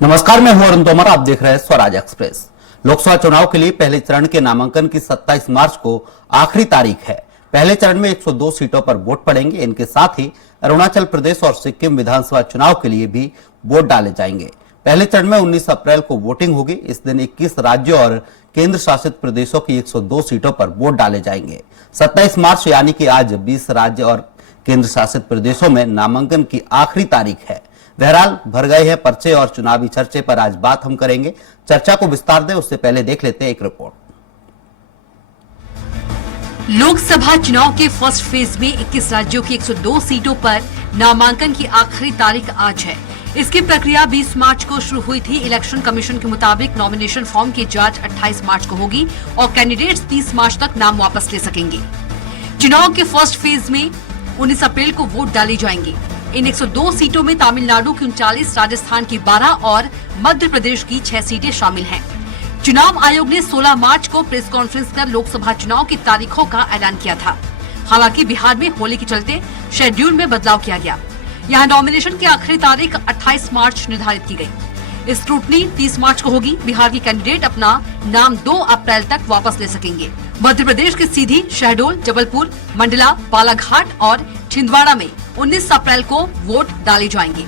नमस्कार, मैं हूं अरुण तोमर। आप देख रहे हैं स्वराज एक्सप्रेस। लोकसभा चुनाव के लिए पहले चरण के नामांकन की 27 मार्च को आखिरी तारीख है। पहले चरण में 102 सीटों पर वोट पड़ेंगे। इनके साथ ही अरुणाचल प्रदेश और सिक्किम विधानसभा चुनाव के लिए भी वोट डाले जाएंगे। पहले चरण में 19 अप्रैल को वोटिंग होगी। इस दिन 21 राज्यों और केंद्र शासित प्रदेशों की 102 सीटों पर वोट डाले जाएंगे। 27 मार्च यानी कि आज 20 राज्य और केंद्र शासित प्रदेशों में नामांकन की आखिरी तारीख है। बहरहाल भर गए हैं पर्चे और चुनावी चर्चे पर आज बात हम करेंगे। चर्चा को विस्तार दें उससे पहले देख लेते हैं एक रिपोर्ट। लोकसभा चुनाव के फर्स्ट फेज में 21 राज्यों की 102 सीटों पर नामांकन की आखिरी तारीख आज है। इसकी प्रक्रिया 20 मार्च को शुरू हुई थी। इलेक्शन कमीशन के मुताबिक नॉमिनेशन फॉर्म की जांच 28 मार्च को होगी और कैंडिडेट्स 30 मार्च तक नाम वापस ले सकेंगे। चुनाव के फर्स्ट फेज में 19 अप्रैल को वोट डाले जाएंगे। इन 102 सीटों में तमिलनाडु की 39, राजस्थान की 12 और मध्य प्रदेश की 6 सीटें शामिल हैं। चुनाव आयोग ने 16 मार्च को प्रेस कॉन्फ्रेंस कर लोकसभा चुनाव की तारीखों का ऐलान किया था। हालांकि बिहार में होली के चलते शेड्यूल में बदलाव किया गया। यहाँ नॉमिनेशन की आखिरी तारीख 28 मार्च निर्धारित की गई। स्क्रूटनी 30 मार्च को होगी। बिहार के कैंडिडेट अपना नाम 2 अप्रैल तक वापस ले सकेंगे। मध्य प्रदेश के सीधी, शहडोल, जबलपुर, मंडला, बालाघाट और छिंदवाड़ा में 19 अप्रैल को वोट डाले जाएंगे।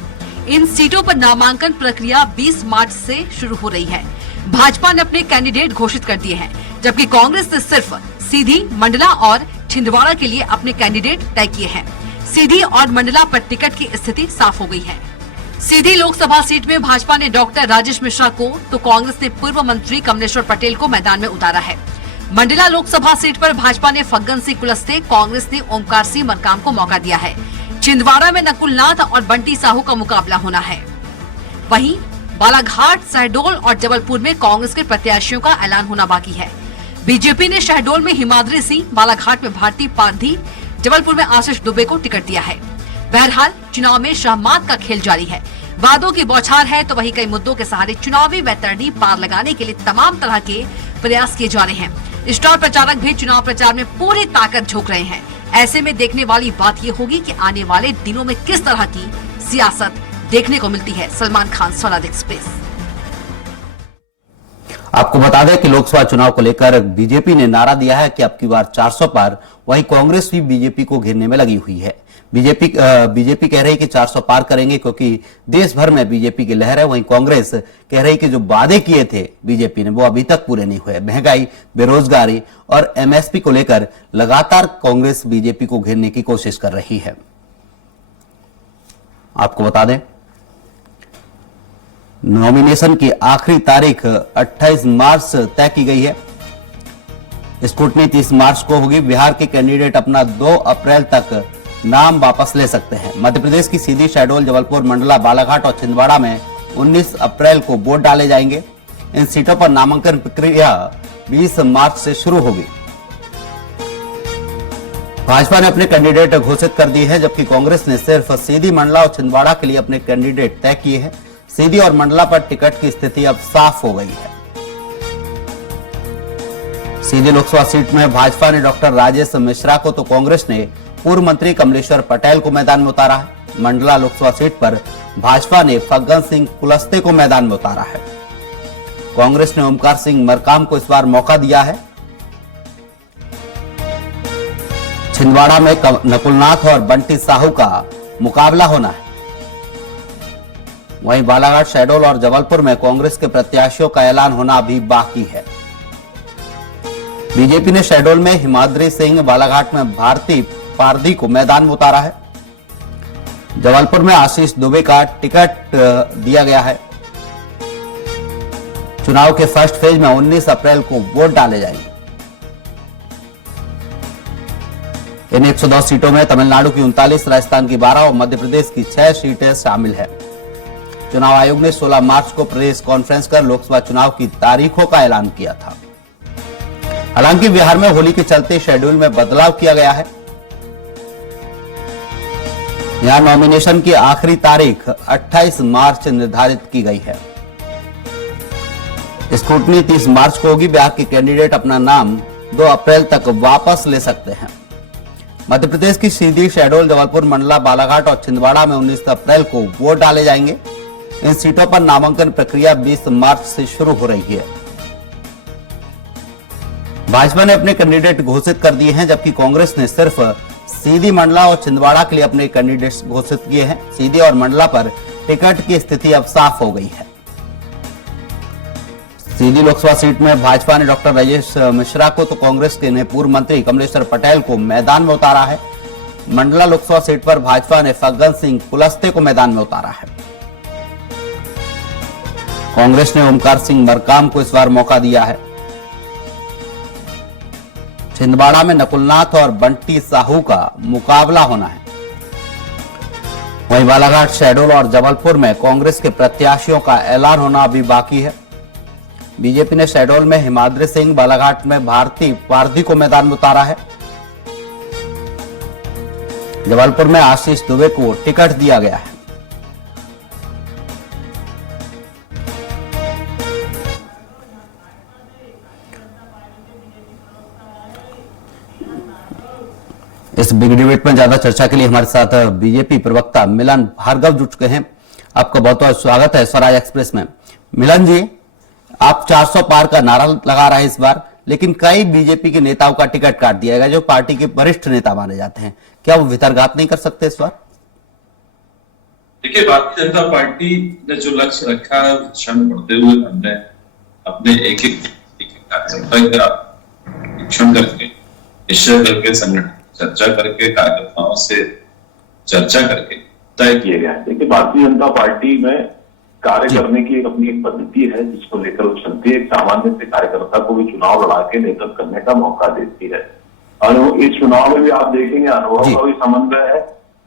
इन सीटों पर नामांकन प्रक्रिया 20 मार्च से शुरू हो रही है। भाजपा ने अपने कैंडिडेट घोषित कर दिए हैं, जबकि कांग्रेस ने सिर्फ सीधी, मंडला और छिंदवाड़ा के लिए अपने कैंडिडेट तय किए हैं। सीधी और मंडला पर टिकट की स्थिति साफ हो गई है। सीधी लोकसभा सीट में भाजपा ने डॉक्टर राजेश मिश्रा को तो कांग्रेस ने पूर्व मंत्री कमलेश्वर पटेल को मैदान में उतारा है। मंडला लोकसभा सीट पर भाजपा ने फग्गन सिंह कुलस्ते, कांग्रेस ने ओमकार सिंह मरकाम को मौका दिया है। छिंदवाड़ा में नकुल नाथ और बंटी साहू का मुकाबला होना है। वहीं बालाघाट, शहडोल और जबलपुर में कांग्रेस के प्रत्याशियों का ऐलान होना बाकी है। बीजेपी ने शहडोल में हिमाद्री सिंह, बालाघाट में भारती पारधी, जबलपुर में आशीष दुबे को टिकट दिया है। बहरहाल चुनाव में शहमात का खेल जारी है। वादों की बौछार है तो वही कई मुद्दों के सहारे चुनावी वैतरणी पार लगाने के लिए तमाम तरह के प्रयास किए जा रहे हैं। स्टार प्रचारक भी चुनाव प्रचार में पूरी ताकत झोंक रहे हैं। ऐसे में देखने वाली बात ये होगी कि आने वाले दिनों में किस तरह की सियासत देखने को मिलती है। सलमान खान, स्वराज एक्सप्रेस। आपको बता दें कि लोकसभा चुनाव को लेकर बीजेपी ने नारा दिया है कि अब की बार 400 पार। वहीं कांग्रेस भी बीजेपी को घेरने में लगी हुई है। बीजेपी कह रही है कि 400 पार करेंगे क्योंकि देश भर में बीजेपी की लहर है। वहीं कांग्रेस कह रही है कि जो वादे किए थे बीजेपी ने वो अभी तक पूरे नहीं हुए। महंगाई, बेरोजगारी और एमएसपी को लेकर लगातार कांग्रेस बीजेपी को घेरने की कोशिश कर रही है। आपको बता दें नॉमिनेशन की आखिरी तारीख 28 मार्च तय की गई है। स्क्रूटनी 30 मार्च को होगी। बिहार के कैंडिडेट अपना 2 अप्रैल तक नाम वापस ले सकते हैं। मध्य प्रदेश की सीधी, शहडोल, जबलपुर, मंडला, बालाघाट और छिंदवाड़ा में 19 अप्रैल को वोट डाले जाएंगे। इन सीटों पर नामांकन प्रक्रिया 20 मार्च से शुरू होगी। भाजपा ने अपने कैंडिडेट घोषित कर दिए हैं, जबकि कांग्रेस ने सिर्फ सीधी, मंडला और छिंदवाड़ा के लिए अपने कैंडिडेट तय किए हैं। सीधी और मंडला पर टिकट की स्थिति अब साफ हो गई है। सीधी लोकसभा सीट में भाजपा ने डॉक्टर राजेश मिश्रा को तो कांग्रेस ने पूर्व मंत्री कमलेश्वर पटेल को मैदान में उतारा है। मंडला लोकसभा सीट पर भाजपा ने फग्गन सिंह कुलस्ते को मैदान में उतारा है। कांग्रेस ने ओमकार सिंह मरकाम को इस बार मौका दिया है। छिंदवाड़ा में नकुलनाथ और बंटी साहू का मुकाबला होना है। वहीं बालाघाट, शहडोल और जबलपुर में कांग्रेस के प्रत्याशियों का ऐलान होना अभी बाकी है। बीजेपी ने शहडोल में हिमाद्री सिंह, बालाघाट में भारती पारधी को मैदान में उतारा है। जबलपुर में आशीष दुबे का टिकट दिया गया है। चुनाव के फर्स्ट फेज में 19 अप्रैल को वोट डाले जाएंगे। इन 110 सीटों में तमिलनाडु की 39, राजस्थान की 12 और मध्य प्रदेश की 6 सीटें शामिल है। चुनाव आयोग ने 16 मार्च को प्रेस कॉन्फ्रेंस कर लोकसभा चुनाव की तारीखों का ऐलान किया था। हालांकि बिहार में होली के चलते शेड्यूल में बदलाव किया गया है। यहां नॉमिनेशन की आखिरी तारीख 28 मार्च निर्धारित की गई है। स्क्रूटनी 30 मार्च को होगी। बिहार के कैंडिडेट अपना नाम 2 अप्रैल तक वापस ले सकते हैं। मध्य प्रदेश की सीधी, शहडोल, जबलपुर, मंडला, बालाघाट और छिंदवाड़ा में 19 अप्रैल को वोट डाले जाएंगे। इन सीटों पर नामांकन प्रक्रिया 20 मार्च से शुरू हो रही है। भाजपा ने अपने कैंडिडेट घोषित कर दिए हैं, जबकि कांग्रेस ने सिर्फ सीधी, मंडला और छिंदवाड़ा के लिए अपने कैंडिडेट्स घोषित किए हैं। सीधी और मंडला पर टिकट की स्थिति अब साफ हो गई है। सीधी लोकसभा सीट में भाजपा ने डॉक्टर राजेश मिश्रा को तो कांग्रेस ने पूर्व मंत्री कमलेश्वर पटेल को मैदान में उतारा है। मंडला लोकसभा सीट पर भाजपा ने फग्गन सिंह कुलस्ते को मैदान में उतारा है। कांग्रेस ने ओमकार सिंह मरकाम को इस बार मौका दिया है। छिंदवाड़ा में नकुलनाथ और बंटी साहू का मुकाबला होना है। वहीं बालाघाट, शहडोल और जबलपुर में कांग्रेस के प्रत्याशियों का ऐलान होना अभी बाकी है। बीजेपी ने शहडोल में हिमाद्री सिंह, बालाघाट में भारती पारधी को मैदान में उतारा है। जबलपुर में आशीष दुबे को टिकट दिया गया है। इस बिग डिबेट में ज्यादा चर्चा के लिए हमारे साथ बीजेपी प्रवक्ता मिलन भार्गव जुड़ चुके हैं। आपका बहुत बहुत स्वागत है स्वराज एक्सप्रेस में। मिलन जी, आप 400 पार का नारा लगा रहे हैं इस बार, लेकिन कई बीजेपी के नेताओं का टिकट काट दिया गया जो पार्टी के वरिष्ठ नेता माने जाते हैं। क्या वो वितर्कघात नहीं कर सकते इस बार? देखिए, भारतीय जनता पार्टी ने जो लक्ष्य रखा है दिशा में बढ़ते हुए हमने अपने एक एक कार्यकर्ता का निरीक्षण करके, निश्चय करके, संगठन चर्चा करके, कार्यकर्ताओं से चर्चा करके तय किए गए। देखिए, भारतीय जनता पार्टी में कार्य करने की अपनी एक पद्धति है जिसको लेकर वो चलती है। एक सामान्य से कार्यकर्ता को भी चुनाव लड़ा के नेतृत्व करने का मौका देती है। और इस चुनाव में भी आप देखेंगे अनुभव का भी समन्वय है,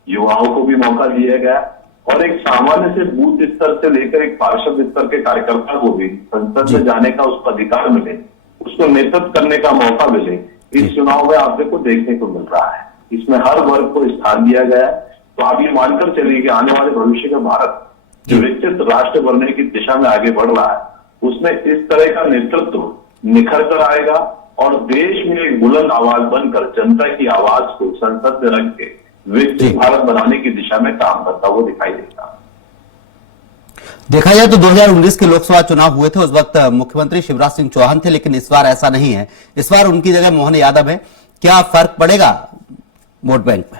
युवाओं को भी मौका दिया गया और एक सामान्य से बूथ स्तर से लेकर एक पार्षद स्तर के कार्यकर्ता को भी संसद में जाने का उसको अधिकार मिले, उसको नेतृत्व करने का मौका मिले। इस चुनाव में आप देखो देखने को मिल रहा है। इसमें हर वर्ग को स्थान दिया गया है। तो आप ये मानकर चलिए कि आने वाले भविष्य में भारत जो विकसित राष्ट्र बनने की दिशा में आगे बढ़ रहा है, उसमें इस तरह का नेतृत्व निखर कर आएगा और देश में एक बुलंद आवाज बनकर जनता की आवाज को संसद में रख के विकसित भारत बनाने की दिशा में काम करता हुआ दिखाई देगा। देखा जाए तो 2019 के लोकसभा चुनाव हुए थे, उस वक्त मुख्यमंत्री शिवराज सिंह चौहान थे, लेकिन इस बार ऐसा नहीं है। इस बार उनकी जगह मोहन यादव है। क्या फर्क पड़ेगा वोट बैंक में?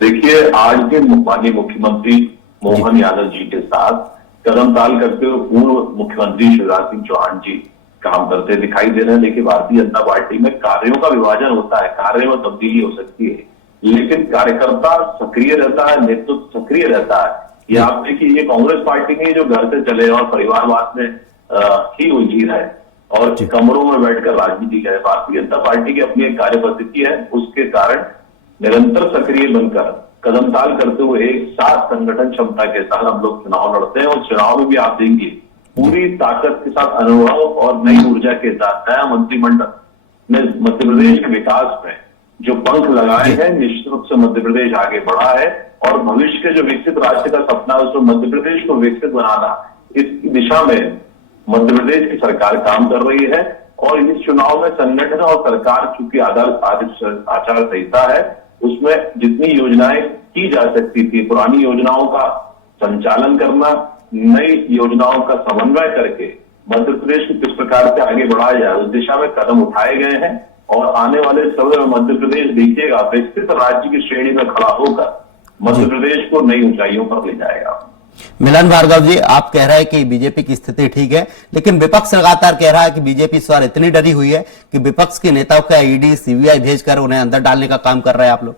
देखिए, आज के माननीय मुख्यमंत्री मोहन यादव जी के साथ कदम ताल करते हुए पूर्व मुख्यमंत्री शिवराज सिंह चौहान जी काम करते दिखाई दे रहे हैं। लेकिन भारतीय जनता पार्टी में कार्यों का विभाजन होता है, कार्य में तब्दीली हो सकती है, लेकिन कार्यकर्ता सक्रिय रहता है, नेतृत्व सक्रिय रहता है। ये आप देखिए, ये कांग्रेस पार्टी नहीं जो घर से चले और परिवारवाद में ही उलझी रहे और कमरों में बैठकर राजनीति करे। भारतीय जनता पार्टी की अपनी एक कार्य पद्धति है, उसके कारण निरंतर सक्रिय बनकर कदम ताल करते हुए एक साथ संगठन क्षमता के साथ हम लोग चुनाव लड़ते हैं। और चुनाव में भी आप देंगे पूरी ताकत के साथ, अनुभव और नई ऊर्जा के साथ नया मंत्रिमंडल ने मध्य प्रदेश के विकास में जो पंख लगाए हैं, निश्चित रूप से मध्य प्रदेश आगे बढ़ा है और भविष्य के जो विकसित राज्य का सपना है, उसको मध्य प्रदेश को विकसित बनाना, इस दिशा में मध्य प्रदेश की सरकार काम कर रही है। और इस चुनाव में संगठन और सरकार चूंकि आचार संहिता है, उसमें जितनी योजनाएं की जा सकती थी, पुरानी योजनाओं का संचालन करना, नई योजनाओं का समन्वय करके मध्य प्रदेश को किस प्रकार से आगे बढ़ाया जाए, उस दिशा में कदम उठाए गए हैं। और आने वाले समय में मध्य प्रदेश देखिएगा विकसित राज्य की श्रेणी में खड़ा होकर मध्य प्रदेश को नई ऊंचाइयों पर ले जाएगा। मिलन भार्गव जी, आप कह रहे हैं कि बीजेपी की स्थिति ठीक है, लेकिन विपक्ष लगातार कह रहा है कि बीजेपी इस बार इतनी डरी हुई है कि विपक्ष के नेताओं का ईडी, सीबीआई भेजकर उन्हें अंदर डालने का काम कर रहे हैं आप लोग।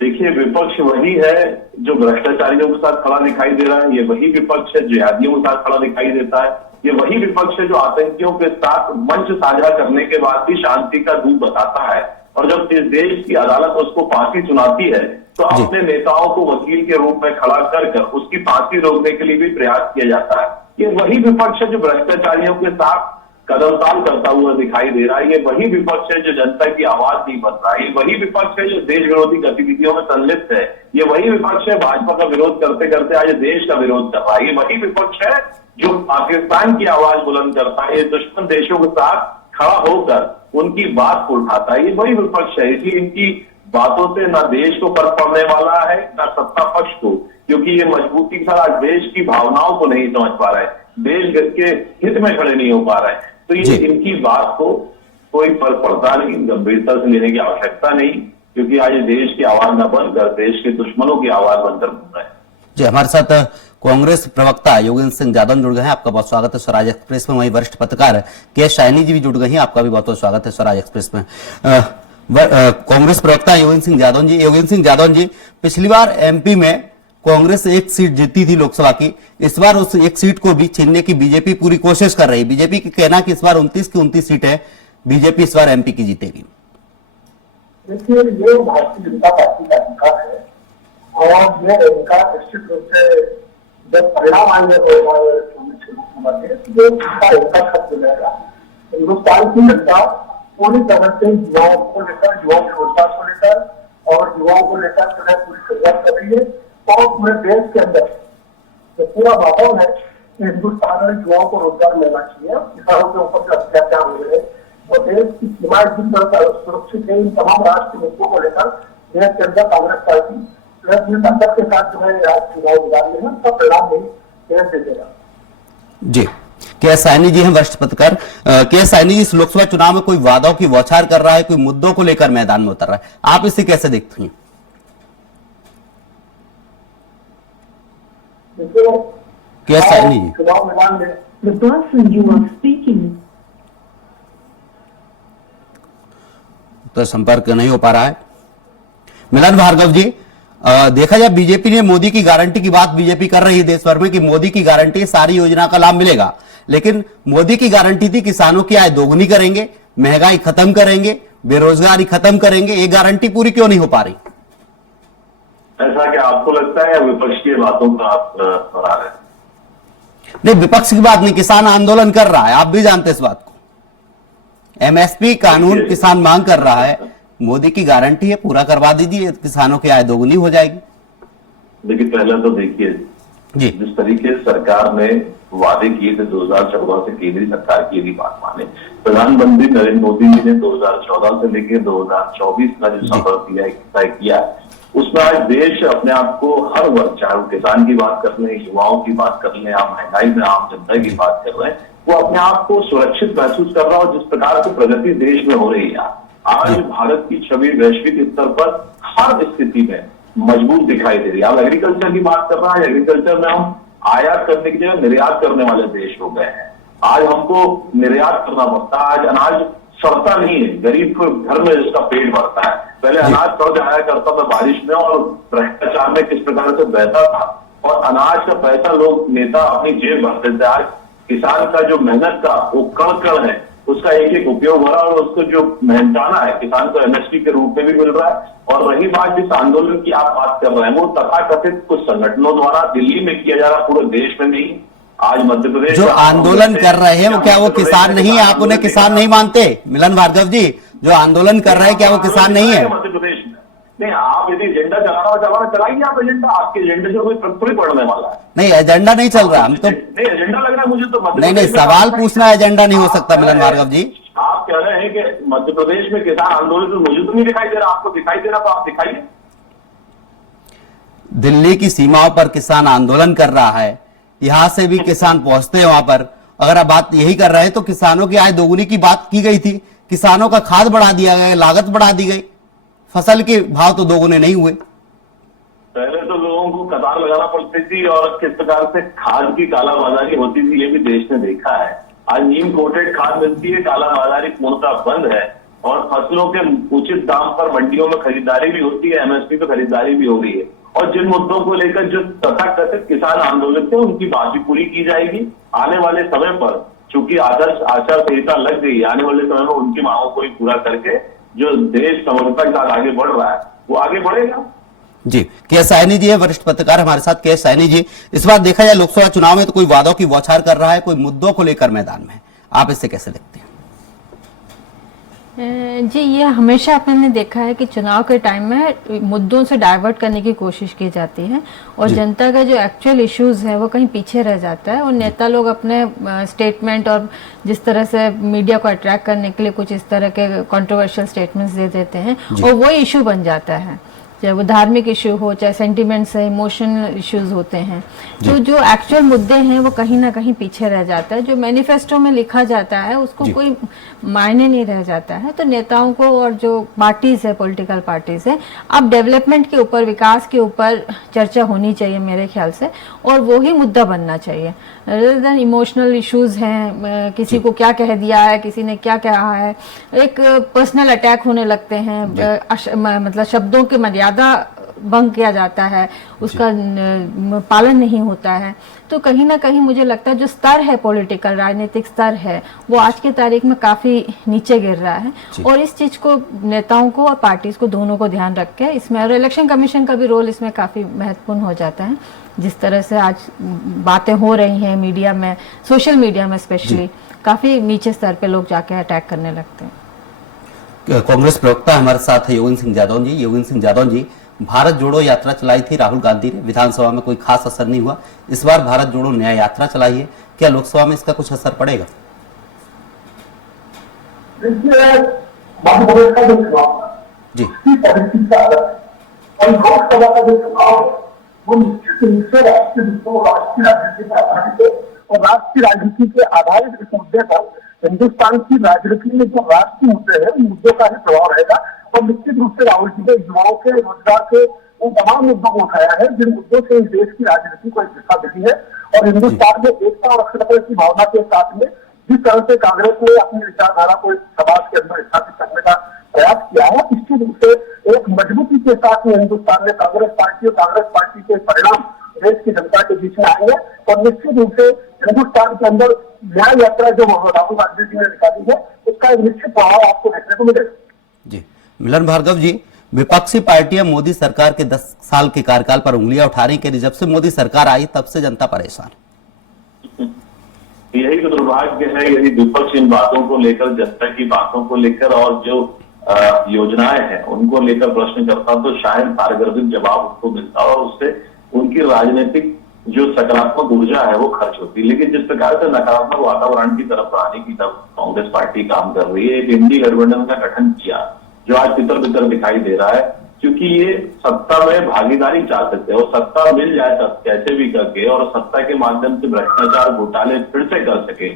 देखिए, विपक्ष वही है जो भ्रष्टाचारियों के साथ खड़ा दिखाई दे रहा है, ये वही विपक्ष है जिहादियों के साथ खड़ा दिखाई देता है, ये वही विपक्ष है जो आतंकियों के साथ मंच साझा करने के बाद भी शांति का दूत बताता है। और जब इस देश की अदालत उसको फांसी सुनाती है तो अपने नेताओं को वकील के रूप में खड़ा कर उसकी फांसी रोकने के लिए भी प्रयास किया जाता है। ये वही विपक्ष है जो भ्रष्टाचारियों के साथ कदम ताल करता हुआ दिखाई दे रहा है। ये वही विपक्ष है जो जनता की आवाज नहीं बन रहा है। ये वही विपक्ष है जो देश विरोधी गतिविधियों में संलिप्त है। ये वही विपक्ष है भाजपा का विरोध करते करते आज देश का विरोध कर रहा है। ये वही विपक्ष है जो पाकिस्तान की आवाज बुलंद करता है, ये दुश्मन देशों के साथ खड़ा होकर उनकी बात को उठाता है। ये वही विपक्ष है। इसलिए इनकी बातों से ना देश को फर्क पड़ने वाला है, ना सत्ता पक्ष को। क्योंकि ये मजबूती के साथ आज देश की भावनाओं को नहीं समझ पा रहा है, देश के हित में खड़े नहीं हो पा रहा है। तो ये इनकी बात को कोई फर्क पड़ता नहीं, गंभीरता से लेने की आवश्यकता नहीं, क्योंकि आज देश की आवाज न बनकर देश के दुश्मनों की आवाज बनकर घूम रहे हैं। जी, हमारे साथ कांग्रेस प्रवक्ता योगेंद्र सिंह यादव जुड़ गए हैं, आपका बहुत स्वागत है स्वराज एक्सप्रेस में। वहीं वरिष्ठ पत्रकार के साइनी जी भी जुड़ गए हैं, आपका भी बहुत बहुत स्वागत है स्वराज एक्सप्रेस में। कांग्रेस प्रवक्ता योगेंद्र सिंह यादव जी, पिछली बार एमपी में कांग्रेस एक सीट जीती थी लोकसभा की, इस बार उस एक सीट को भी छीनने की बीजेपी पूरी कोशिश कर रही है। बीजेपी का कहना कि इस बार 29 की 29 सीटें बीजेपी इस बार एमपी की जीतेगी। देखिए, ये भारतीय जनता पार्टी का अधिकार है और ये अधिकार निश्चित रूप से जब परिणाम आएंगे तो इनका खत मिलेगा। हिंदुस्तान की जनता पूरी तरह से युवाओं को लेकर, युवाओं के रोजगार को लेकर और युवाओं को लेकर जो है पूरी शुरुआत कर रही है और पूरे देश के अंदर जो पूरा वातावरण है कि हिंदुस्तान में युवाओं को रोजगार मिलना चाहिए। किसानों के ऊपर जो अत्याचार हो रहे हैं और देश की सीमाएं जिस तरह सुरक्षित है, इन तमाम राष्ट्रीय मुद्दों को लेकर देश के अंदर कांग्रेस पार्टी ताकत के साथ जो है आज चुनाव गुजार रहे हैं, उसका परिणाम नहीं देश दे देगा। जी, के साइनी जी हैं वरिष्ठ पत्रकार। के साइनी जी, इस लोकसभा चुनाव में कोई वादों की बौछार कर रहा है, कोई मुद्दों को लेकर मैदान में उतर रहा है, आप इसे कैसे देखते हैं? के साइनी जी, चुनाव मैदान में The person you are speaking तो संपर्क नहीं हो पा रहा है। मिलन भार्गव जी, देखा जाए बीजेपी ने मोदी की गारंटी की बात बीजेपी कर रही है देश भर में कि मोदी की गारंटी सारी योजना का लाभ मिलेगा, लेकिन मोदी की गारंटी थी किसानों की आय दोगुनी करेंगे, महंगाई खत्म करेंगे, बेरोजगारी खत्म करेंगे, ये गारंटी पूरी क्यों नहीं हो पा रही? ऐसा क्या आपको लगता है या विपक्ष की बातों का आप दोहरा रहे हैं? नहीं, विपक्ष की बात नहीं, किसान आंदोलन कर रहा है, आप भी जानते इस बात को। एमएसपी कानून किसान मांग कर रहा है, मोदी की गारंटी है पूरा करवा दीजिए, किसानों की आय दोगुनी हो जाएगी। देखिए, पहले तो देखिए जी, जिस तरीके से सरकार ने वादे किए थे 2014 से केंद्रीय सरकार की यदि बात माने, प्रधानमंत्री नरेंद्र मोदी जी ने 2014 से लेकर 2024 का जो सफर तय किया, उसमें आज देश अपने आप को हर वर्ग, चाहे वो किसान की बात कर लें, युवाओं की बात कर लें, आप महंगाई में आम जनता की बात कर रहे हैं, वो अपने आप को सुरक्षित महसूस कर रहा हो। जिस प्रकार से प्रगति देश में हो रही है, आज भारत की छवि वैश्विक स्तर पर हर स्थिति में मजबूत दिखाई दे रही है। आप एग्रीकल्चर की बात कर रहे हैं, एग्रीकल्चर में हम आयात करने की जगह निर्यात करने वाले देश हो गए हैं। आज हमको निर्यात करना पड़ता है, आज अनाज सड़ता नहीं है, गरीब को घर में इसका पेट भरता है। पहले अनाज सड़ जाया करता था बारिश में और भ्रष्टाचार में किस प्रकार से बहता था और अनाज का पैसा लोग नेता अपनी जेब भरते थे। आज किसान का जो मेहनत का वो कण कण है, उसका एक एक उपयोग हो रहा है और उसको जो मेहनताना है किसान को एमएसपी के रूप में भी मिल रहा है। और रही बात जिस आंदोलन की आप बात कर रहे हैं, वो तथाकथित कुछ संगठनों द्वारा दिल्ली में किया जा रहा, पूरे देश में नहीं। आज मध्य प्रदेश जो आंदोलन कर रहे हैं वो क्या वो किसान नहीं है? आप उन्हें किसान नहीं मानते? मिलन भार्गव जी, जो आंदोलन कर रहे हैं क्या वो किसान नहीं है? मध्य प्रदेश में नहीं, आप यदि एजेंडा चलाना चलाइए, आप एजेंडा, आपके एजेंडे से कोई थोड़ी पड़ने वाला है। नहीं, एजेंडा नहीं चल रहा, हम तो नहीं, एजेंडा लग रहा है मुझे तो। नहीं, सवाल पूछना एजेंडा नहीं हो सकता मिलन भार्गव जी। आप कह रहे हैं कि मध्य प्रदेश में किसान आंदोलन, तो मुझे तो नहीं दिखाई दे रहा, आपको दिखाई दे रहा तो आप दिखाइए। दिल्ली की सीमाओं पर किसान आंदोलन कर रहा है, यहां से भी किसान पहुंचते हैं वहां पर। अगर आप बात यही कर रहे हैं तो किसानों की आय दोगुनी की बात की गई थी, किसानों का खाद बढ़ा दिया गया, लागत बढ़ा दी गई, फसल के भाव तो दोगुने नहीं हुए। पहले तो लोगों को कतार लगाना पड़ती थी और किस प्रकार से खाद की कालाबाजारी होती थी, ये भी देश ने देखा है। आज नीम कोटेड खाद मिलती है, कालाबाजारी पूर्णतः बंद है और फसलों के उचित दाम पर मंडियों में खरीदारी भी होती है, एमएसपी पे खरीदारी भी हो रही है। और जिन मुद्दों को लेकर जो तथाकथित किसान आंदोलन थे उनकी बात भी पूरी की जाएगी। आने वाले समय पर चूंकि आदर्श आचार संहिता लग गई, आने वाले समय में उनकी मांगों को भी पूरा करके जो देश समग्रता के साथ आगे बढ़ रहा है वो आगे बढ़ेगा। जी, के साइनी जी है वरिष्ठ पत्रकार हमारे साथ। के साइनी जी, इस बार देखा जाए लोकसभा चुनाव में तो कोई वादों की बौछार कर रहा है, कोई मुद्दों को लेकर मैदान में, आप इससे कैसे देखते हैं? जी, ये हमेशा अपने देखा है कि चुनाव के टाइम में मुद्दों से डाइवर्ट करने की कोशिश की जाती है और जनता का जो एक्चुअल इश्यूज है वो कहीं पीछे रह जाता है और नेता लोग अपने स्टेटमेंट और जिस तरह से मीडिया को अट्रैक्ट करने के लिए कुछ इस तरह के कंट्रोवर्शियल स्टेटमेंट्स दे देते हैं और वो इशू बन जाता है। चाहे वो धार्मिक इशू हो, चाहे सेंटिमेंट्स है, इमोशनल इश्यूज होते हैं, तो जो एक्चुअल मुद्दे हैं वो कहीं ना कहीं पीछे रह जाता है। जो मैनिफेस्टो में लिखा जाता है उसको कोई मायने नहीं रह जाता है। तो नेताओं को और जो पार्टीज है, पॉलिटिकल पार्टीज है, अब डेवलपमेंट के ऊपर, विकास के ऊपर चर्चा होनी चाहिए मेरे ख्याल से, और वो ही मुद्दा बनना चाहिए। रेदर देन इमोशनल इश्यूज हैं, किसी को क्या कह दिया है, किसी ने क्या कहा है, एक पर्सनल अटैक होने लगते हैं, मतलब शब्दों की मर्यादा भंग किया जाता है, उसका पालन नहीं होता है। तो कहीं ना कहीं मुझे लगता है जो स्तर है, पॉलिटिकल राजनीतिक स्तर है, वो आज के तारीख में काफी नीचे गिर रहा है। और इस चीज को नेताओं को और पार्टीज को दोनों को ध्यान रख के इसमें, और इलेक्शन कमीशन का भी रोल इसमें काफी महत्वपूर्ण हो जाता है। जिस तरह से आज बातें हो रही हैं मीडिया में, सोशल मीडिया में स्पेशली, काफी नीचे स्तर पे लोग जाके अटैक करने लगते हैं। कांग्रेस प्रवक्ता हमारे साथ है योगेंद्र सिंह जादौन जी। योगेंद्र सिंह जादौन जी, भारत जोड़ो यात्रा चलाई थी राहुल गांधी ने, विधानसभा में कोई खास असर नहीं हुआ। इस बार भारत जोड़ो न्याय यात्रा चलाई है, क्या लोकसभा में इसका कुछ असर पड़ेगा? देखिए, मध्य प्रदेश का जो चुनाव था जी, उसकी पॉलिटिक्स का अलग है, और लोकसभा का जो चुनाव है वो निश्चित रूप से राष्ट्रीय राजनीति पर आधारित है। और राष्ट्रीय राजनीति के आधारित इस मुद्दे पर हिंदुस्तान की राजनीति में जो राष्ट्रीय मुद्दे हैं, उन मुद्दों का ही प्रभाव रहेगा। और निश्चित रूप से राहुल जी ने युवाओं के रोजगार के उन तमाम मुद्दों को उठाया है जिन मुद्दों से इस देश की राजनीति को एक दिशा मिली है। और हिंदुस्तान में एकता और अखंडता की भावना के साथ में जिस तरह से कांग्रेस ने अपनी विचारधारा को समाज के अंदर स्थापित करने का प्रयास किया है, निश्चित रूप से एक मजबूती के साथ में हिंदुस्तान में कांग्रेस पार्टी और कांग्रेस पार्टी के परिणाम देश की जनता के बीच में आएंगे। और निश्चित रूप से हिंदुस्तान के अंदर न्याय यात्रा जो राहुल गांधी जी ने निकाली है, उसका एक निश्चित प्रभाव आपको देखने को मिलेगा। जी, मिलन भार्गव जी, विपक्षी पार्टियां मोदी सरकार के 10 साल के कार्यकाल पर उंगलियां उठा रही कि जब से मोदी सरकार आई तब से जनता परेशान। यही तो दुर्भाग्य है, यदि विपक्ष इन बातों को लेकर, जनता की बातों को लेकर और जो योजनाएं हैं उनको लेकर प्रश्न करता तो शायद सार्वजनिक जवाब उसको मिलता और उससे उनकी राजनीतिक जो सकारात्मक ऊर्जा है वो खर्च होती। लेकिन जिस प्रकार से नकारात्मक वातावरण की तरफ आने की तरफ कांग्रेस पार्टी काम कर रही है, एक इंडी गठबंधन का गठन किया जो आज तितर बितर दिखाई दे रहा है, क्योंकि ये सत्ता में भागीदारी चाह सकते हैं और सत्ता मिल जाए तब कैसे भी करके, और सत्ता के माध्यम से भ्रष्टाचार घोटाले फिर से कर सके,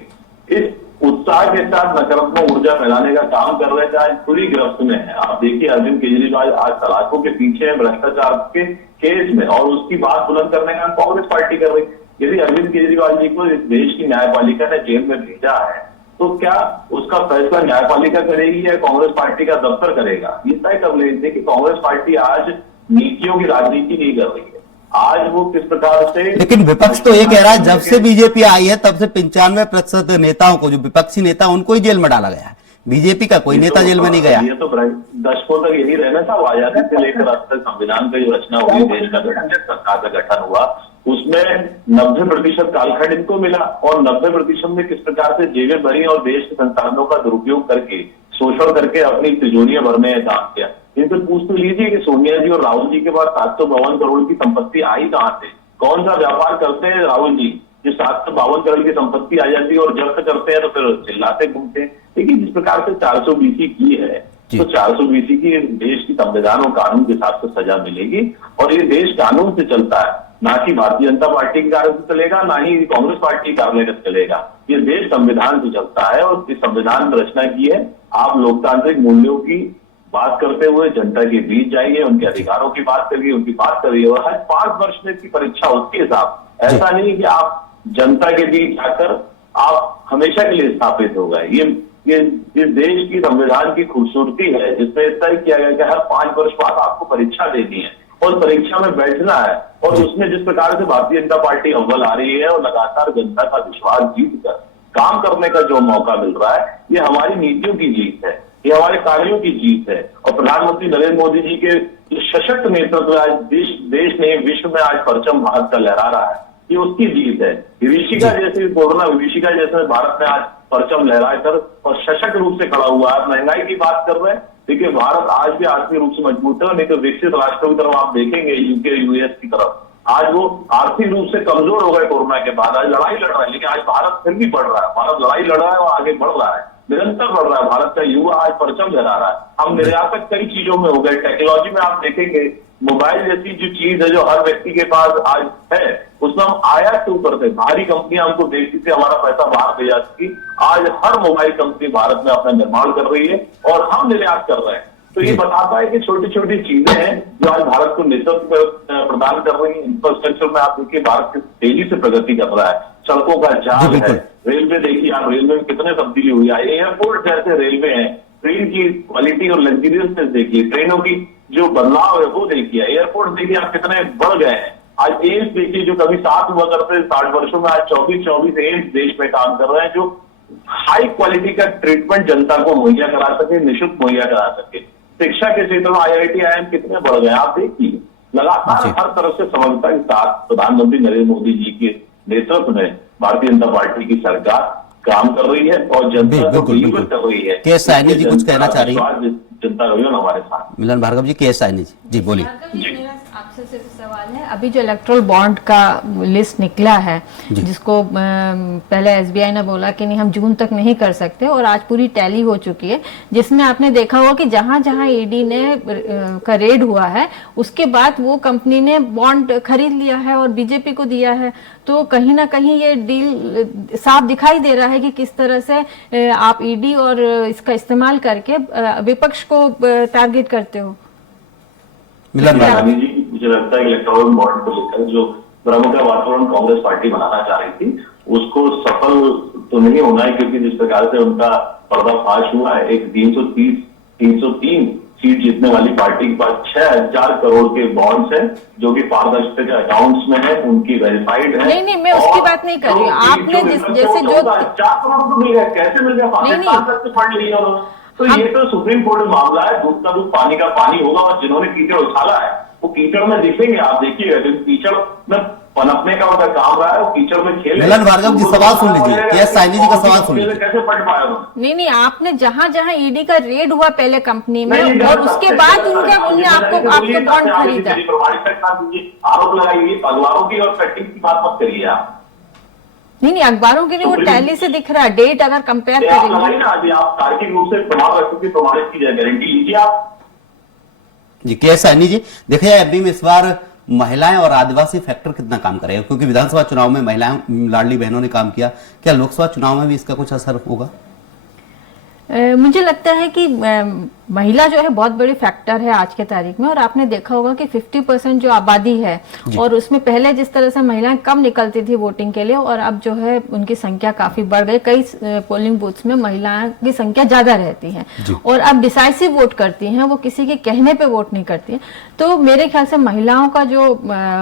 इस उत्साह के साथ नकारात्मक ऊर्जा फैलाने का काम कर रहे थे। आज पूरी गिरफ्त में है। आप देखिए, अरविंद केजरीवाल आज सलाखों के पीछे है भ्रष्टाचार के केस में, और उसकी बात बुलंद करने का कांग्रेस पार्टी कर रही। यदि अरविंद केजरीवाल जी को इस देश की न्यायपालिका ने जेल में भेजा है तो क्या उसका फैसला न्यायपालिका करेगी या कांग्रेस पार्टी का दफ्तर करेगा? ये तय कर लेते कि कांग्रेस पार्टी आज नीतियों की राजनीति नहीं कर रही है। आज वो किस प्रकार से, लेकिन विपक्ष तो ये कह रहा है जब से बीजेपी आई है तब से 95% नेताओं को, जो विपक्षी नेता, उनको ही जेल में डाला गया है। बीजेपी का कोई नेता जेल में नहीं गया। ये तो दशकों तक यही रहना था। आजादी से लेकर अब तक संविधान की जो रचना हुई, देश का गठन, सरकार का गठन हुआ, उसमें 90% कालखंड इनको मिला और 90% में किस प्रकार से जेबें भरी और देश के संसाधनों का दुरुपयोग करके, शोषण करके अपनी तिजोरियां भरने का काम किया। इनसे पूछ तो लीजिए कि सोनिया जी और राहुल जी के पास 752 करोड़ की संपत्ति आई कहां से? कौन सा व्यापार करते हैं राहुल जी जो 752 करोड़ की संपत्ति आ जाती है और जब्त करते हैं तो फिर चिल्लाते घूमते हैं? लेकिन जिस प्रकार से 420 की है तो 420 की देश की संविधान और कानून के हिसाब से सजा मिलेगी। और ये देश कानून से चलता है, ना कि भारतीय जनता पार्टी के कार्य से चलेगा, ना ही कांग्रेस पार्टी कार्य से चलेगा। ये देश संविधान से चलता है और इस संविधान में रचना की है। आप लोकतांत्रिक मूल्यों की बात करते हुए जनता के बीच जाइए, उनके अधिकारों की बात करिए, उनकी बात करिए, और हर 5 वर्ष में इसकी परीक्षा होती है साहब। ऐसा नहीं कि आप जनता के बीच जाकर आप हमेशा के लिए स्थापित हो गए। ये इस देश की संविधान की खूबसूरती है जिसमें तय किया गया कि हर 5 वर्ष बाद आपको परीक्षा देनी है और परीक्षा में बैठना है। और उसमें जिस प्रकार से भारतीय जनता पार्टी अव्वल आ रही है और लगातार जनता का विश्वास जीत कर काम करने का जो मौका मिल रहा है, ये हमारी नीतियों की जीत है, ये हमारे कार्यों की जीत है। और प्रधानमंत्री नरेंद्र मोदी जी के जो सशक्त नेतृत्व आज देश ने विश्व में आज परचम भारत का लहरा रहा है, ये उसकी जीत है। विभीषिका जैसे, कोरोना विभीषिका जैसे भारत में आज परचम लहराकर और सशक्त रूप से खड़ा हुआ है। महंगाई की बात कर रहे हैं, देखिए भारत आज भी आर्थिक रूप से मजबूत है, नहीं तो विकसित राष्ट्रों की तरफ आप देखेंगे, यूके यूएस की तरफ, आज वो आर्थिक रूप से कमजोर हो गए कोरोना के बाद। आज लड़ाई लड़ रहा है, लेकिन आज भारत फिर भी बढ़ रहा है। भारत लड़ाई लड़ रहा है और आगे बढ़ रहा है, निरंतर बढ़ रहा है। भारत का युवा आज परचम लहरा रहा है। हम निर्यातक कई चीजों में हो गए। टेक्नोलॉजी में आप देखेंगे मोबाइल जैसी जो चीज है जो हर व्यक्ति के पास आज है, उसमें हम आयात के ऊपर थे, बाहरी कंपनियां हमको देखती थी, हमारा पैसा बाहर भेजा थी। आज हर मोबाइल कंपनी भारत में अपना निर्माण कर रही है और हम निर्यात कर रहे हैं। तो ये बताता है कि छोटी छोटी चीजें हैं जो आज भारत को नेतृत्व प्रदान कर रही है। इंफ्रास्ट्रक्चर में आप देखिए भारत किस तेजी से प्रगति कर रहा है, सड़कों का जाल है, रेलवे देखिए आप, रेलवे में कितने तब्दीली हुई है, एयरपोर्ट जैसे रेलवे है, ट्रेन की क्वालिटी और लग्जरियसनेस देखिए, ट्रेनों की जो बदलाव है वो देखिए, एयरपोर्ट देखिए आप कितने बढ़ गए हैं। आज एम्स देखिए जो कभी 7 हुआ करते 60 वर्षों में, आज 24 एम्स देश में काम कर रहे हैं जो हाई क्वालिटी का ट्रीटमेंट जनता को मुहैया करा सके, निःशुल्क मुहैया करा सके। शिक्षा के क्षेत्र में IIT IIM कितने बढ़ गए आप देखिए। लगातार हर तरफ से समझता के साथ प्रधानमंत्री नरेंद्र मोदी जी के नेतृत्व में भारतीय जनता पार्टी की सरकार काम कर रही है और जनता को डिलीवर कर रही है। के साइनी जी कुछ कहना चाह रही है? जनता रही है हमारे साथ। मिलन भार्गव जी, के साइनी जी बोलिए। मेरा आपसे सिर्फ सवाल है, अभी जो इलेक्ट्रल बॉन्ड का लिस्ट निकला है जिसको पहले SBI ने बोला कि नहीं हम जून तक नहीं कर सकते और आज पूरी टैली हो चुकी है, जिसमें आपने देखा होगा कि जहां जहां ED ने का रेड हुआ है उसके बाद वो कंपनी ने बॉन्ड खरीद लिया है और बीजेपी को दिया है। तो कहीं ना कहीं ये डील साफ दिखाई दे रहा है कि किस तरह से आप ED और इसका इस्तेमाल करके विपक्ष को टारगेट करते हो। मिलन भार्गव जी, मुझे लगता है इलेक्टोरल बॉन्ड को लेकर जो भ्रम का वातावरण कांग्रेस पार्टी बनाना चाह रही थी उसको सफल तो नहीं होना है, क्योंकि जिस प्रकार से उनका पर्दाफाश हुआ है, एक 303 सीट जीतने वाली पार्टी के पास 6000 करोड़ के बॉन्ड्स हैं जो कि पारदर्शिता अकाउंट्स में है, उनकी वेरीफाइड है। नहीं मैं उसकी बात नहीं कर रही हूँ। आपने जैसे जो 4 करोड़ तो मिल गया, कैसे मिल गया? पाकिस्तान तक से फंड लिया उन्होंने। तो ये तो सुप्रीम कोर्ट में मामला है, दूध का दूध पानी का पानी होगा। और जिन्होंने कीचड़ उछाला है वो कीचड़ में दिखेंगे, आप देखिएगा, कीचड़ में पनपने का उनका काम रहा है, वो कीचड़ में खेले। मिलन भार्गव जी सवाल सुन लीजिए, के साइनी जी का सवाल सुन लीजिए। कैसे पढ़ पाया उन्होंने? नहीं आपने जहां जहां ED का रेड हुआ पहले कंपनी में और उसके बाद उनने आपको बॉन्ड खरीदा। आरोप लगाइए अखबारों की और फैक्टिंग की बात मत करिए आप। नहीं अखबारों के लिए वो टैली से दिख रहा है, डेट अगर कंपेयर करेंगे। आप तार्किक रूप से प्रमाण रखोगे, प्रमाणित की जाए, गारंटी लीजिए आप। जी के साइनी जी, देखिए एमपी में इस बार महिलाएं और आदिवासी फैक्टर कितना काम करेगा, क्योंकि विधानसभा चुनाव में महिलाएं लाडली बहनों ने काम किया, क्या लोकसभा चुनाव में भी इसका कुछ असर होगा? मुझे लगता है कि महिला जो है बहुत बड़ी फैक्टर है आज के तारीख में। और आपने देखा होगा कि 50% जो आबादी है और उसमें पहले जिस तरह से महिलाएं कम निकलती थी वोटिंग के लिए और अब जो है उनकी संख्या काफी बढ़ गई। कई पोलिंग बूथ्स में महिलाओं की संख्या ज्यादा रहती है और अब डिसाइसिव वोट करती हैं, वो किसी के कहने पे वोट नहीं करती है। तो मेरे ख्याल से महिलाओं का जो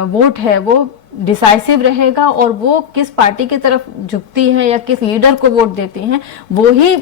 वोट है वो डिसाइसिव रहेगा और वो किस पार्टी की तरफ झुकती है या किस लीडर को वोट देती हैं वो ही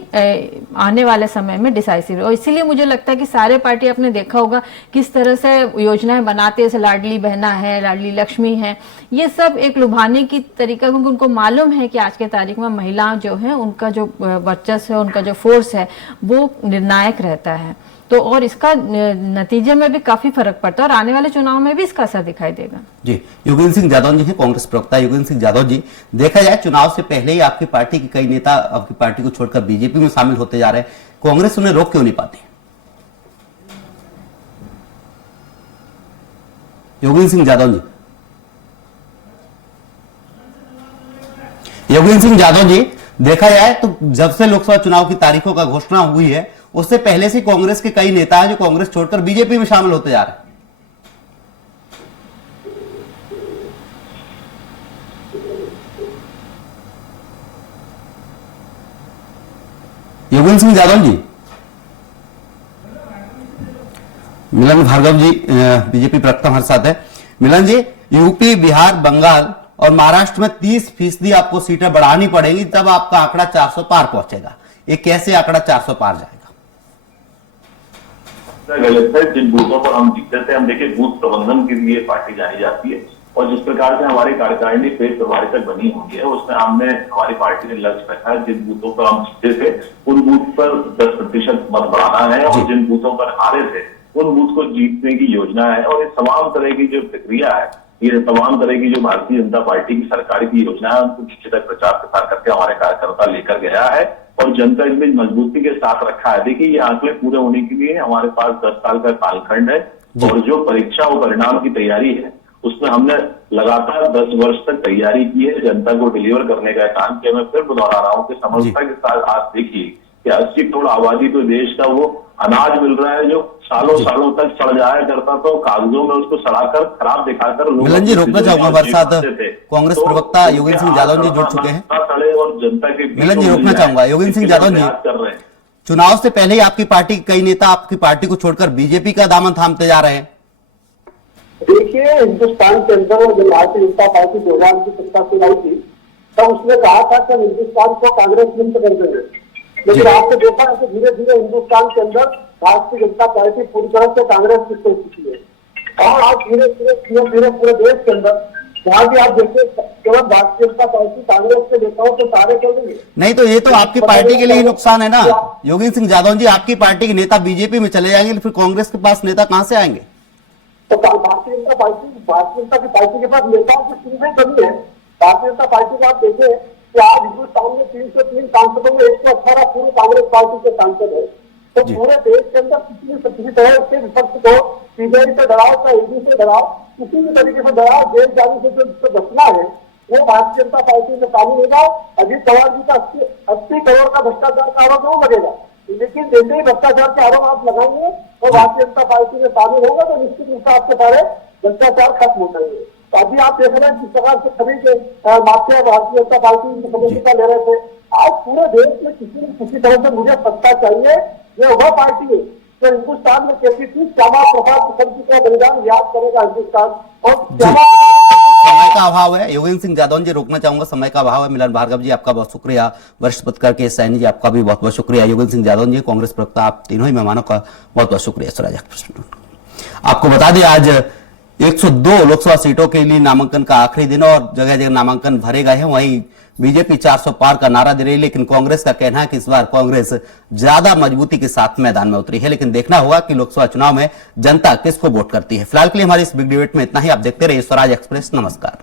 आने वाले समय में डिसाइसिव है। और इसीलिए मुझे लगता है कि सारे पार्टी आपने देखा होगा किस तरह से योजनाएं बनाते हैं, जैसे लाडली बहना है, लाडली लक्ष्मी है, ये सब एक लुभाने की तरीका, क्योंकि उनको मालूम है कि आज के तारीख में महिलाएं जो है उनका जो वर्चस्व है, उनका जो फोर्स है वो निर्णायक रहता है। तो और इसका नतीजे में भी काफी फर्क पड़ता है और आने वाले चुनाव में भी इसका असर दिखाई देगा। जी, योगेंद्र सिंह यादव जी हैं कांग्रेस प्रवक्ता। योगेंद्र सिंह यादव जी, देखा जाए चुनाव से पहले ही आपकी पार्टी के कई नेता आपकी पार्टी को छोड़कर बीजेपी में शामिल होते जा रहे हैं, कांग्रेस उन्हें रोक क्यों नहीं पाती? योगेंद्र सिंह यादव जी, योगेंद्र सिंह यादव जी, देखा जाए तो जब से लोकसभा चुनाव की तारीखों का घोषणा हुई है उससे पहले से कांग्रेस के कई नेता हैं जो कांग्रेस छोड़कर बीजेपी में शामिल होते जा रहे हैं। योगेंद्र सिंह यादव जी, मिलन भार्गव जी बीजेपी प्रवक्ता हमारे साथ है। मिलन जी, यूपी, बिहार, बंगाल और महाराष्ट्र में 30% आपको सीटें बढ़ानी पड़ेगी, तब आपका आंकड़ा 400 पार पहुंचेगा। ये कैसे आंकड़ा 400 पार जाएगा? गलत है। जिन बूथों पर हम जीतते थे, हम देखिए बूथ प्रबंधन के लिए पार्टी जानी जाती है और जिस प्रकार से हमारी कार्यकारिणी पेश प्रभारी तक बनी हुई है उसमें हमने हमारी पार्टी ने लक्ष्य रखा है जिन बूथों पर हम जीते थे उन बूथ पर 10% मत बढ़ाना है और जिन बूथों पर हारे थे उन बूथ को जीतने की योजना है। और ये तमाम तरह की जो प्रक्रिया है, ये तमाम तरह की जो भारतीय जनता पार्टी की सरकार की योजना है उनको नीचे तक प्रचार प्रसार करके हमारे कार्यकर्ता लेकर गया है और जनता इसमें मजबूती के साथ रखा है। देखिए ये आंकड़े पूरे होने के लिए हमारे पास 10 साल का कालखंड है और जो परीक्षा और परिणाम की तैयारी है उसमें हमने लगातार 10 वर्ष तक तैयारी की है, जनता को डिलीवर करने का काम किया। मैं फिर दोहरा रहा हूँ कि समझता के साथ आप देखिए कि 80 करोड़ आबादी तो देश का वो अनाज मिल रहा है जो सालों सालों तक सड़ जाया करता था, कागजों में उसको सड़ाकर खराब दिखाकर मिलन जी रोकना चाहूंगा हमारे साथ कांग्रेस प्रवक्ता योगेंद्र सिंह यादव जी जुड़ चुके हैं। और जनता के मिलन जी रोकना चाहूंगा योगेंद्र सिंह यादव जी, कर रहे हैं। चुनाव से पहले ही आपकी पार्टी के कई नेता आपकी पार्टी को छोड़कर बीजेपी का दामन थामते जा रहे हैं। देखिए, हिंदुस्तान के अंदर जब भारतीय जनता पार्टी 2000 की सत्ता से आई थी तब उसने कहा था कि हिंदुस्तान को कांग्रेस मुक्त कर देंगे, लेकिन आपने देखा है कि धीरे धीरे हिंदुस्तान के अंदर भारतीय जनता पार्टी पूरी तरह से कांग्रेस की हो चुकी है। और आज धीरे धीरे पूरे देश के अंदर जहाँ भी आप देखिए केवल भारतीय जनता पार्टी कांग्रेस के नेताओं को सारे कर देंगे। नहीं तो ये तो आपकी पार्टी के लिए ही नुकसान है ना योगेंद्र सिंह यादव जी, आपकी पार्टी के नेता बीजेपी में चले जाएंगे फिर कांग्रेस के पास नेता कहां से आएंगे? तो भारतीय जनता की पार्टी के पास नेताओं की सुविधा कमी है। भारतीय जनता पार्टी को आप देखें कि आज हिंदुस्तान में 303 सांसदों में 118 पूरे कांग्रेस पार्टी के सांसद है। तो पूरे देश के अंदर किसी तरह से विपक्ष को सीबीआई से डराओ, चाहे ईडी से डराओ, किसी भी तरीके से डराओ, जेल जाने से जो बचना है वो भारतीय जनता पार्टी में शामिल होगा। अजीत पवार जी का 80 करोड़ का भ्रष्टाचार का आरोप वो लगेगा, लेकिन जैसे ही भ्रष्टाचार के आरोप आप लगाएंगे तो भारतीय जनता पार्टी में शामिल होगा तो निश्चित रूप से आपके सारे भ्रष्टाचार खत्म हो जाएंगे। तो अभी आप देख रहे हैं जिस प्रकार से सभी के माफिया भारतीय जनता पार्टी की सदस्यता ले रहे थे, आज पूरे देश में किसी तरह से मुझे सत्ता चाहिए। यह वह पार्टी है जो हिंदुस्तान में कहती थी श्यामा प्रसाद मुखर्जी का बलिदान याद करेगा हिंदुस्तान, और समय का अभाव है। योगेंद्र सिंह यादव जी रोकना चाहूंगा, समय का अभाव है। मिलन भार्गव जी आपका बहुत शुक्रिया, वरिष्ठ पत्रकार के सैनी जी आपका भी बहुत बहुत शुक्रिया, योगेंद्र सिंह यादव जी कांग्रेस प्रवक्ता, आप तीनों ही मेहमानों का बहुत बहुत शुक्रिया। स्वराज एक्सप्रेस आपको बता दें आज 102 लोकसभा सीटों के लिए नामांकन का आखिरी दिन और जगह जगह नामांकन भरे गए हैं। वहीं बीजेपी 400 पार का नारा दे रही है, लेकिन कांग्रेस का कहना है कि इस बार कांग्रेस ज्यादा मजबूती के साथ मैदान में उतरी है। लेकिन देखना होगा कि लोकसभा चुनाव में जनता किसको वोट करती है। फिलहाल के लिए हमारी इस बिग डिबेट में इतना ही। आप देखते रहिए स्वराज एक्सप्रेस। नमस्कार।